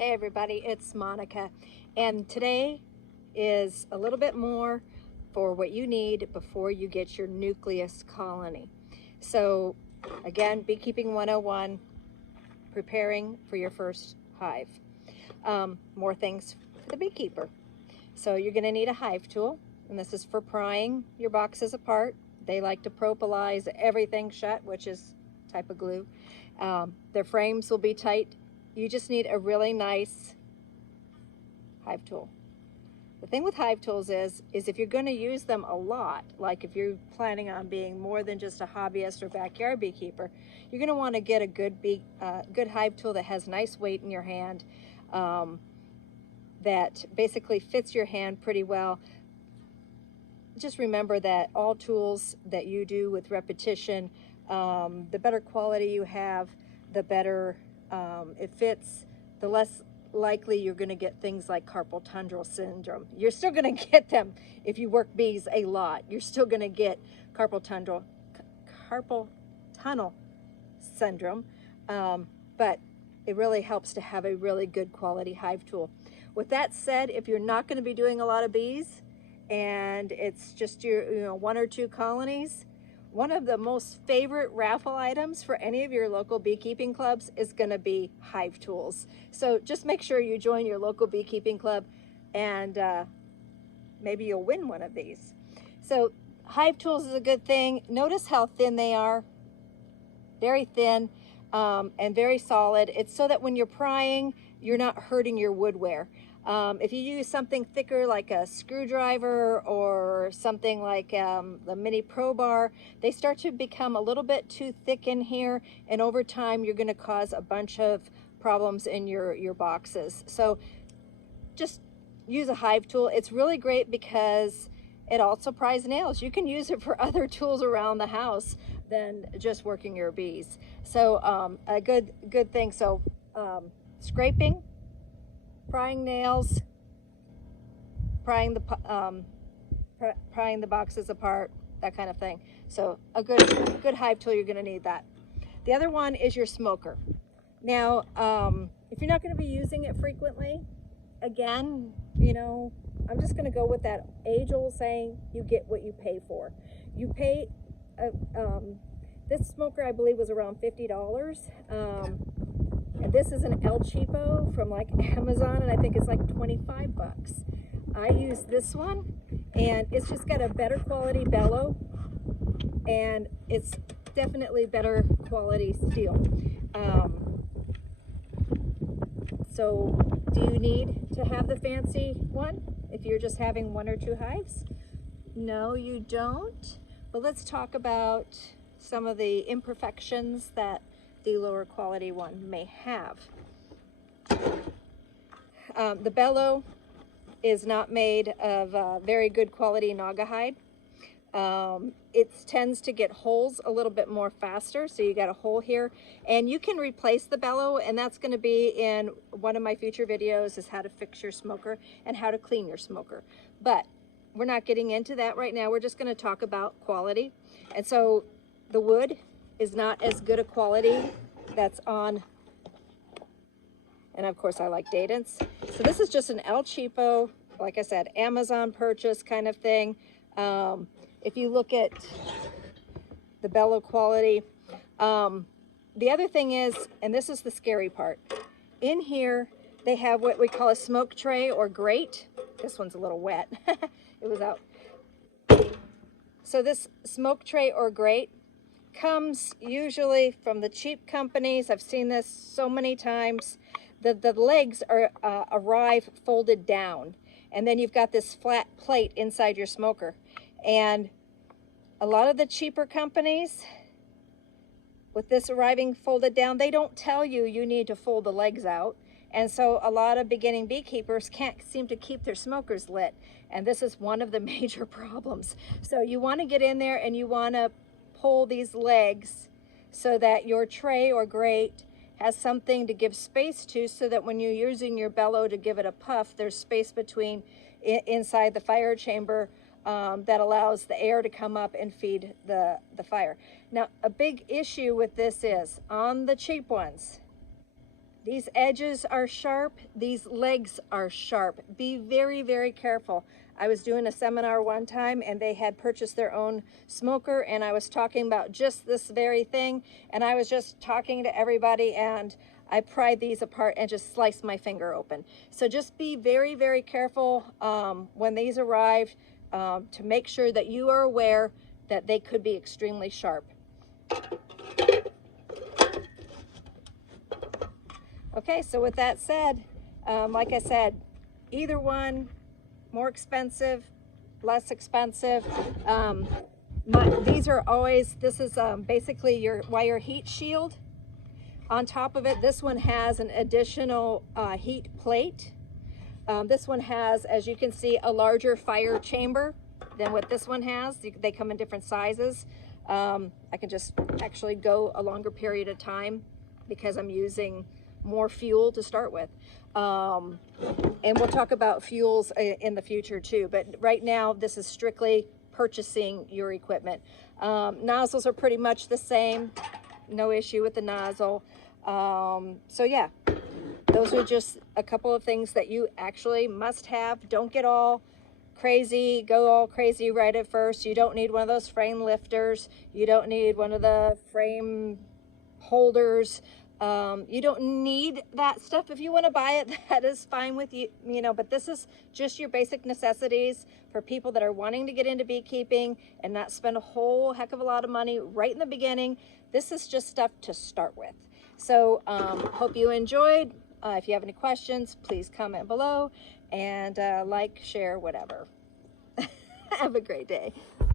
Hey everybody, it's Monica, and today is a little bit more for what you need before you get your nucleus colony. So again, Beekeeping 101, preparing for your first hive. More things for the beekeeper. So you're going to need a hive tool, and this is for prying your boxes apart. They like to propolize everything shut, which is type of glue. Their frames will be tight. You just need a really nice hive tool. The thing with hive tools is if you're going to use them a lot, like if you're planning on being more than just a hobbyist or backyard beekeeper, you're going to want to get a good hive tool that has nice weight in your hand, that basically fits your hand pretty well. Just remember that all tools that you do with repetition, the better quality you have, the better it fits, the less likely you're going to get things like carpal tunnel syndrome. You're still going to get them if you work bees a lot. You're still going to get carpal tunnel syndrome, but it really helps to have a really good quality hive tool. With that said, if you're not going to be doing a lot of bees and it's just your one or two colonies, one of the most favorite raffle items for any of your local beekeeping clubs is going to be hive tools. So just make sure you join your local beekeeping club, and maybe you'll win one of these. So hive tools is a good thing. Notice how thin they are. Very thin and very solid. It's so that when you're prying, you're not hurting your woodware. If you use something thicker like a screwdriver or something like the mini Pro Bar, they start to become a little bit too thick in here, and over time you're going to cause a bunch of problems in your boxes. So just use a hive tool. It's really great because it also pries nails. You can use it for other tools around the house than just working your bees. So a good thing. So scraping, prying nails, prying the boxes apart, that kind of thing. So a good hive tool, you're going to need that. The other one is your smoker. Now, if you're not going to be using it frequently, again, I'm just going to go with that age-old saying: you get what you pay for. You pay. This smoker, I believe, was around $50. And this is an El Cheapo from like Amazon, and I think it's like 25 bucks. I use this one, and it's just got a better quality bellow, and it's definitely better quality steel. So do you need to have the fancy one if you're just having one or two hives? No, you don't. But let's talk about some of the imperfections that the lower quality one may have. The bellow is not made of very good quality Naugahyde. It tends to get holes a little bit more faster, so you got a hole here, and you can replace the bellow, and that's going to be in one of my future videos, is how to fix your smoker and how to clean your smoker. But we're not getting into that right now. We're just going to talk about quality. And so the wood is not as good a quality that's on, and of course I like Dadants. So this is just an El Cheapo, like I said, Amazon purchase kind of thing. If you look at the bellow quality, the other thing is, and this is the scary part, in here they have what we call a smoke tray or grate. This one's a little wet. It was out. So this smoke tray or grate comes usually from the cheap companies. I've seen this so many times. The legs arrive folded down, and then you've got this flat plate inside your smoker. And a lot of the cheaper companies, with this arriving folded down, they don't tell you you need to fold the legs out. And so a lot of beginning beekeepers can't seem to keep their smokers lit. And this is one of the major problems. So you want to get in there and you want to pull these legs so that your tray or grate has something to give space to, so that when you're using your bellow to give it a puff, there's space between inside the fire chamber that allows the air to come up and feed the fire. Now, a big issue with this is, on the cheap ones, These edges are sharp, these legs are sharp. Be very, very careful. I was doing a seminar one time and they had purchased their own smoker, and I was talking about just this very thing, and I was just talking to everybody, and I pried these apart and just sliced my finger open. So just be very, very careful when these arrive to make sure that you are aware that they could be extremely sharp. Okay, so with that said, like I said, either one, more expensive, less expensive. These are always, this is basically your wire heat shield. On top of it, this one has an additional heat plate. This one has, as you can see, a larger fire chamber than what this one has. They come in different sizes. I can just actually go a longer period of time because I'm using more fuel to start with. And we'll talk about fuels in the future too, but right now this is strictly purchasing your equipment. Nozzles are pretty much the same, no issue with the nozzle. So yeah, those are just a couple of things that you actually must have. Don't get all crazy, go all crazy right at first. You don't need one of those frame lifters. You don't need one of the frame holders. You don't need that stuff. If you want to buy it, that is fine with you, but this is just your basic necessities for people that are wanting to get into beekeeping and not spend a whole heck of a lot of money right in the beginning. This is just stuff to start with. So hope you enjoyed. If you have any questions, please comment below and like, share, whatever. Have a great day.